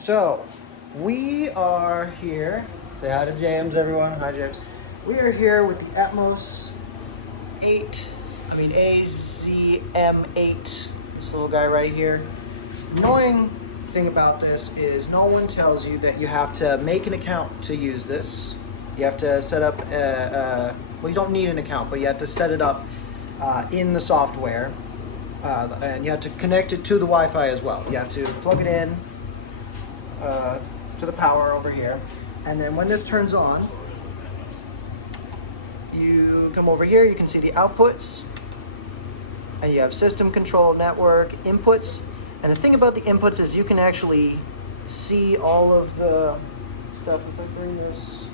So, we are here. Say hi to James, everyone. Hi, James. We are here with the Azm8. Azm8. This little guy right here. Annoying thing about this is no one tells you that you have to make an account to use this. You have to set up well, you don't need an account, but you have to set it up in the software. And you have to connect it to the Wi-Fi as well. You have to plug it in to the power over here, and then when this turns on, you come over here, you can see the outputs, and you have system control, network, inputs. And the thing about the inputs is you can actually see all of the stuff. If I bring this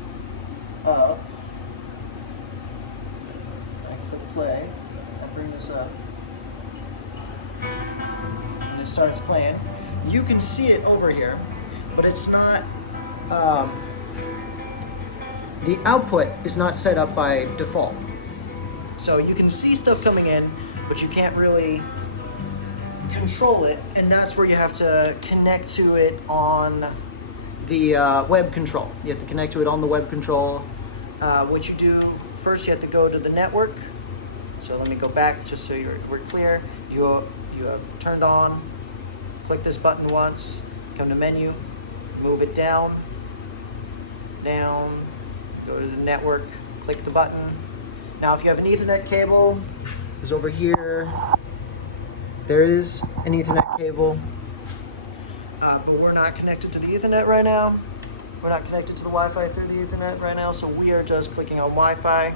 up, I click play, I bring this up, and it starts playing. You can see it over here, but it's not, the output is not set up by default. So you can see stuff coming in, but you can't really control it, and that's where you have to connect to it on the web control. You have to connect to it on the web control. What you do, first you have to go to the network. So let me go back just so we're clear. You have turned on, click this button once, come to menu, move it down, go to the network, click the button. Now if you have an Ethernet cable, it's over here. There is an Ethernet cable, but we're not connected to the Ethernet right now. We're not connected to the Wi-Fi through the Ethernet right now, so we are just clicking on Wi-Fi.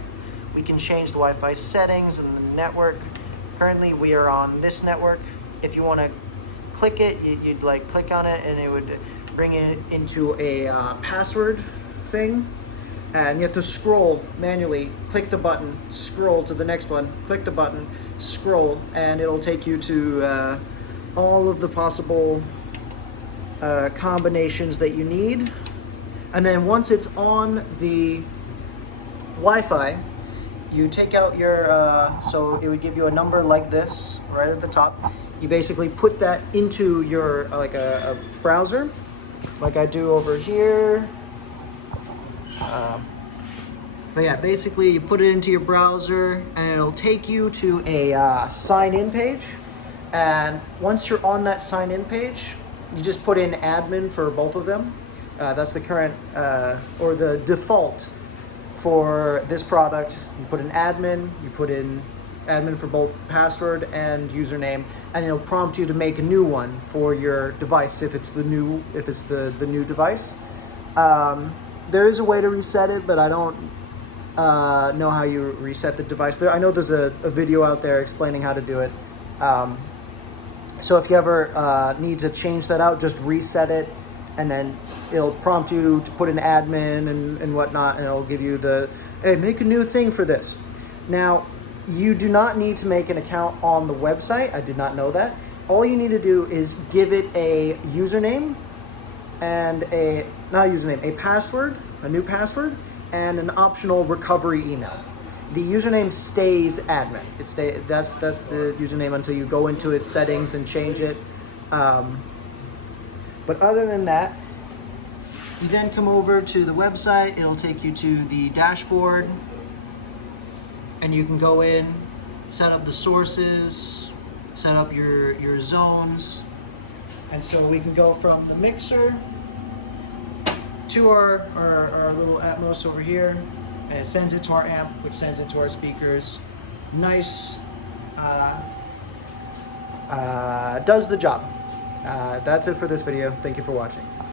We can change the Wi-Fi settings and the network. Currently we are on this network. If you want to click it, you'd like click on it, and it would bring it into a password thing, and you have to scroll manually. Click the button, scroll to the next one, click the button, scroll, and it'll take you to all of the possible combinations that you need. And then once it's on the Wi-Fi, you take out your, so it would give you a number like this right at the top. You basically put that into your, like a browser, like I do over here. But yeah, basically you put it into your browser, and it'll take you to a sign-in page. And once you're on that sign-in page, you just put in admin for both of them. That's the current, or the default for this product. You put in admin, you put in admin for both password and username, and it'll prompt you to make a new one for your device if it's the new device. There is a way to reset it, but I don't know how you reset the device. I know there's a video out there explaining how to do it. So if you ever need to change that out, just reset it, and then it'll prompt you to put in admin and whatnot, and it'll give you the, hey, make a new thing for this. Now, you do not need to make an account on the website. I did not know that. All you need to do is give it a username and a password, a new password, and an optional recovery email. The username stays admin. That's the username until you go into its settings and change it. But other than that, you then come over to the website. It'll take you to the dashboard, and you can go in, set up the sources, set up your zones. And so we can go from the mixer to our little Azm8 over here, and it sends it to our amp, which sends it to our speakers. Nice, does the job. That's it for this video. Thank you for watching.